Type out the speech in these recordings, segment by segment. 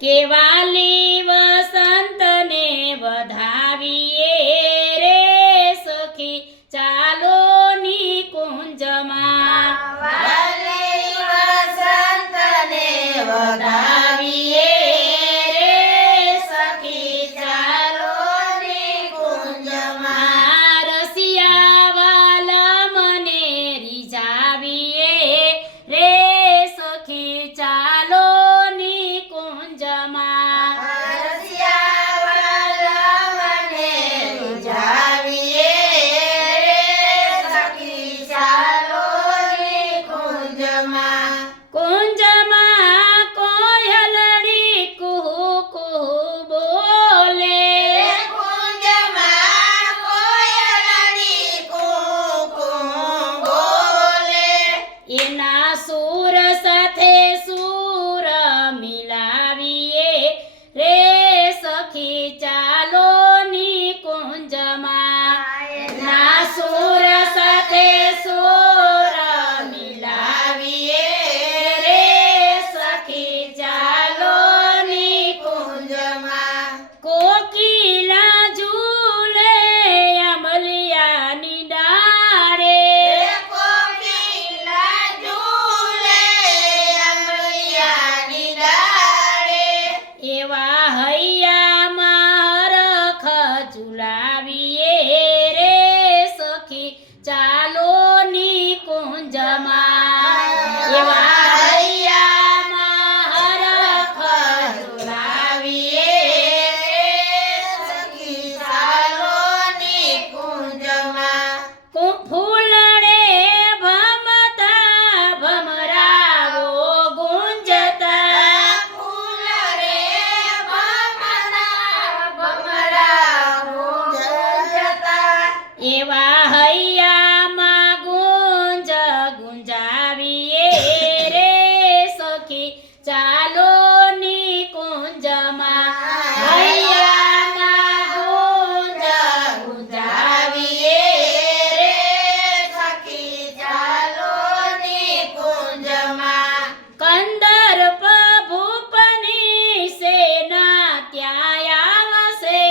કેવાલી વસંતને વધાવીએ રે સખી ચાલો નિકુંજમાં વાલી વસંતને વધાવીએ રે સખી ચાલો નિકુંજમાં રસિયા વાલા મને રીઝાવીએ રે સખી ચાલો નિકુંજમાં રસિયા વાલા મને રીઝાવીએ રે સખી ચાલો નિકુંજમાં કુંજમાં કોયલડી કુહુ કુહુ બોલે કુંજમાં કોયલડી કૂ કૂ બોલે એના સુર સાથે સુર મિલાવીએ રે સખી ચાલો નિકુંજમાં ના સુર સાથે સુર મિલાવીએ રે સખી ચાલો કુંજમાં કોકિલા ઝૂલે અમલિયાની ડાળે કોકિલા ઝૂલે અમલિયાની ડાળે એવા હૈયામાં રખ ઝુલાવીએ રે સખી ચાલો નિકુંજમાં એવા હૈયામાં રખ ઝુલાવીએ સખી ચાલો નિકુંજમાં ફૂલડે ભમતા ભમરાવો ગુંજતા ફૂલ રે ભમરા ભમરા ગુંજતા એવા હૈયામાં ગુંજ ગુંજાવીએ રે સખી ચાલો નિકુંજમાં હૈયામાં ગુંજ ગુંજાવીએ રે સખી ચાલો નિકુંજમાં કંદર્પ ભૂપની સેના ત્યાં આવશે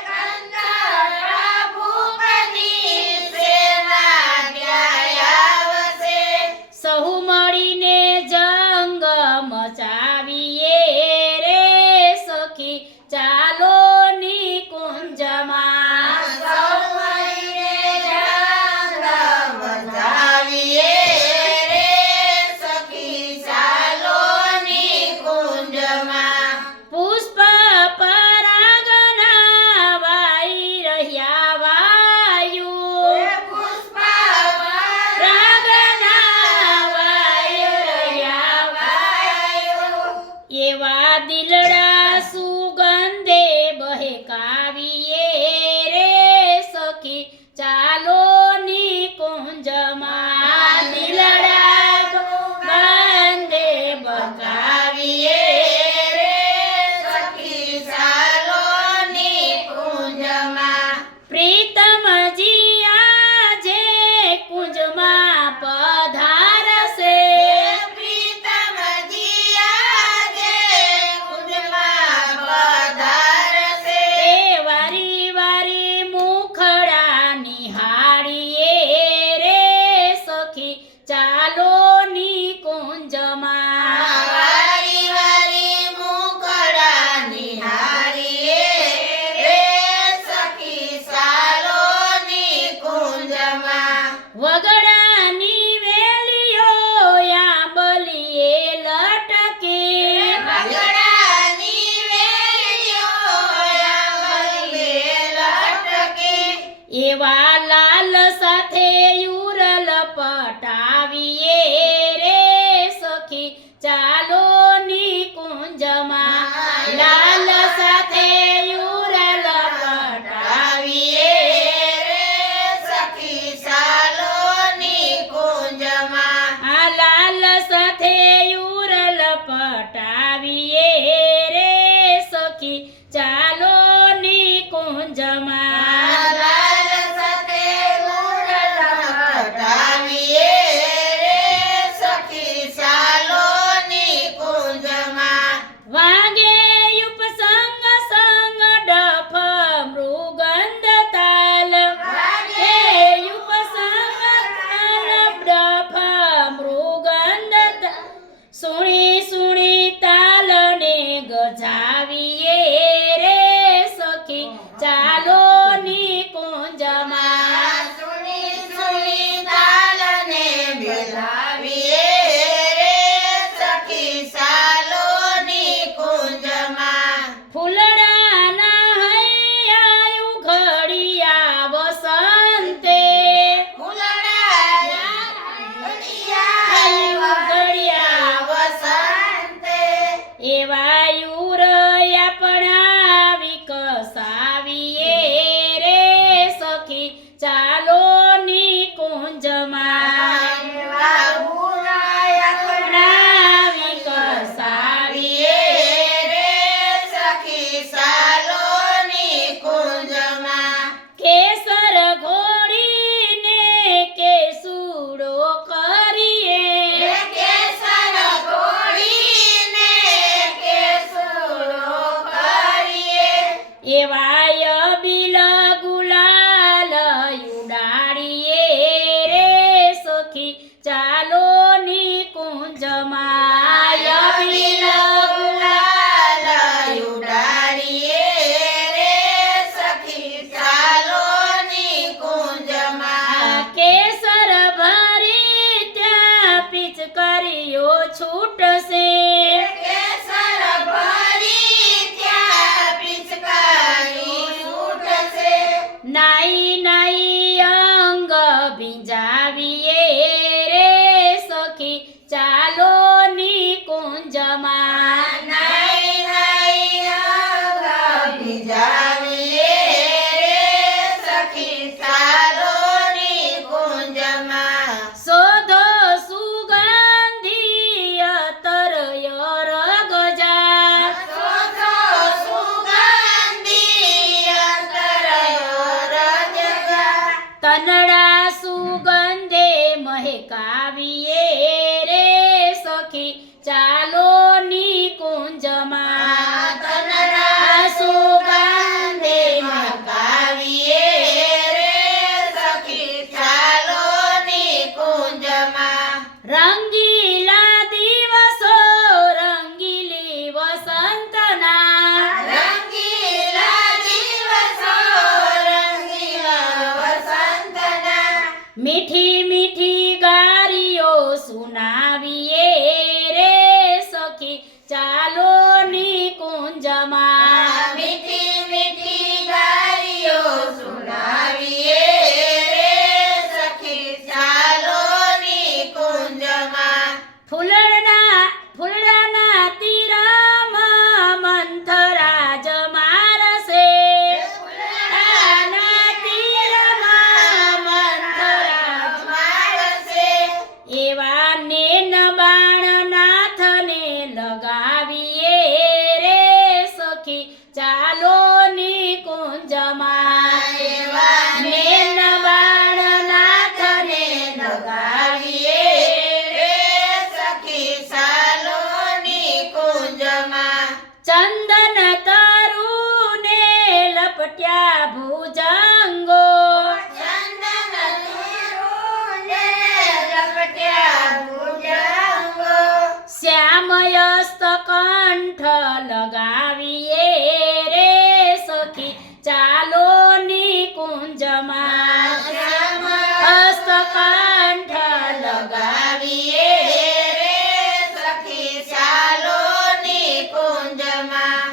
કંદર્પ ભૂપની સેના ત્યાં આવશે સહુ મળીને જંગ મચાવીએ રે સખી ચાલો નિકુંજમાં સૌ મળીને જંગ વધાવીએ રે સખી ચાલો નિકુંજમાં પુષ્પ પરાગના વાઈ રહ્યા વાયુ પુષ્પ રાગના વાઈ રહ્યા વાયુ એવા દિલડા સુગંધે બહેકાવીએ રે સખી ચાલો નિકુંજમાં દિલડા સુગંધે બહેકાવીએ રે સખી ચાલો નિકુંજમાં પ્રીતમજી આજે કુંજમાં પધારશે પ્રીતમજી આજે કુંજમાં એવા યુર આપણા વિકસાવીએ રે સખી ચાલો નિકુંજમાં એવા ગુણ આપણા વિકસાવીએ રે સખી ચાલો નિકુંજમાં. કેસર ઘોડીને કેસુડો કરીએ કેસર ઘોડીને કેસુડો કરીએ. એવાય બિલ ગુલાલ ઉડાડીએ રે સખી ચાલો નિકુંજમાં બિલ ગુલાલ ઉડાડીએ રે સખી ચાલો નિકુંજમાં. કેસર ભરી ત્યાં પિચકારીઓ છૂટશે કેસર ભરી ત્યાં પિચકારી છૂટશે. નાઈ નાઈ અંગ ભીંજાવીએ રે સખી ચાલો નિકુંજમાં નાઈ નાઈ અંગ ભીંજાવીએ રે સખી ચાલો નિકુંજમાં. શોધો સુગંધી અતર રગજા શોધો સુગંધી અંતરયો રજગા. તનડા સુગંધે મહેકાવીએ રે સખી ચાલો નિકુંજમાં તનડા સુગંધે મહકાવીએ રે સખી ચાલો નિકુંજમાં. રંગીલા દિવસો રંગીલી વસંતના રંગીલા દિવસો રંગીલા વસંતના. મીઠી મીઠી ગારીઓ સુનાવીએ રે સખી ચાલો નિકુંજમાં મીઠી મીઠી ગારીઓ સુનાવીએ રે સખી ચાલો નિકુંજમાં. ફૂલડાના તીરમાં મંથરાજ મારશે ફૂલડાના તીરમાં મંથરાજ મારશે. એવા નેન બાણ નાથને લગાવીએ રે સખી ચાલો નિકુંજમાં એવા નેન બાણ નાથને લગાવીએ રે સખી ચાલો નિકુંજમાં. ચંદન તરુને લપટ્યા ભુજંગો ચંદન તીરુને લપટ્યા ભુજંગો. શ્યામયસ્ત કંઠ લગાવીએ રે સખી ચાલો નિકુંજમાં હસ્તકંઠ લગાવીએ રે સખી ચાલો નિકુંજમાં.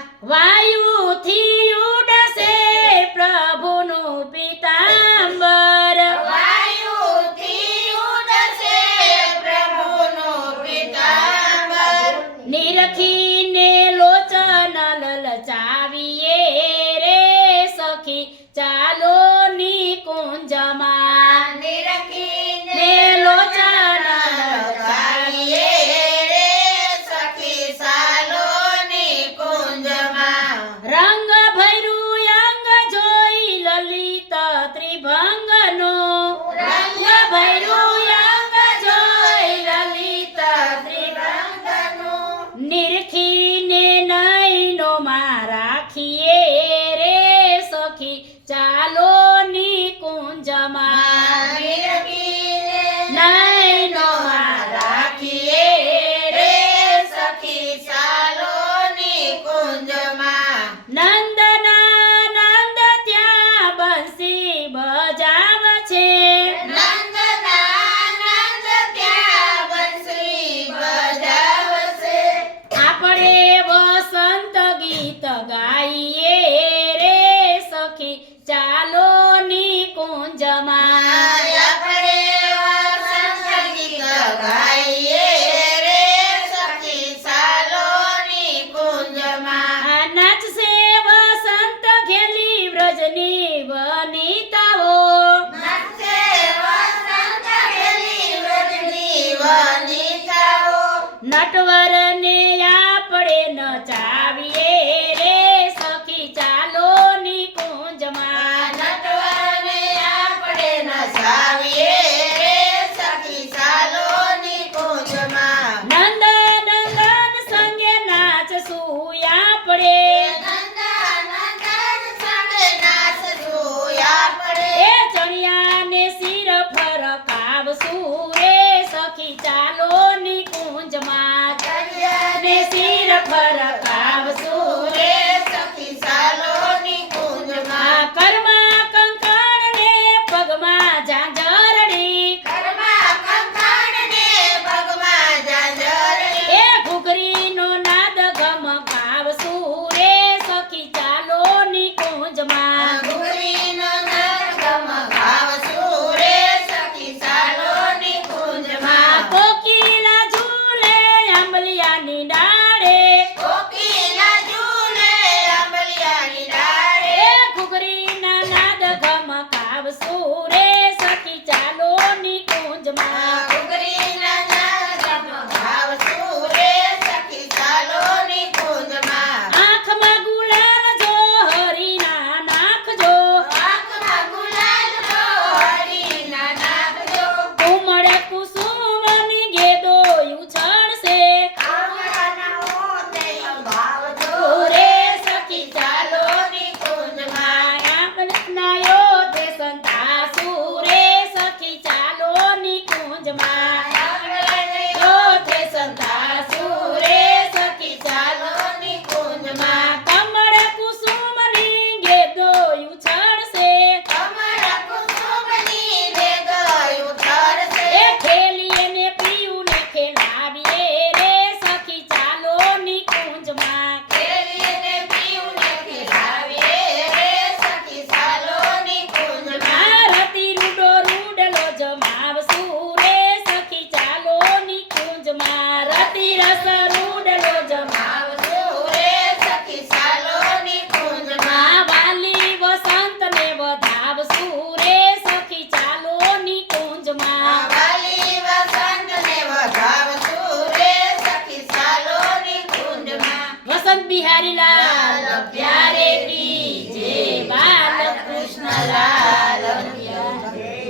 પસંદ બિહારી લાલ પ્યારે કી જય બાલકૃષ્ણ લાલ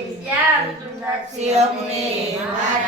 શ્યામ સુંદર શિવને મારા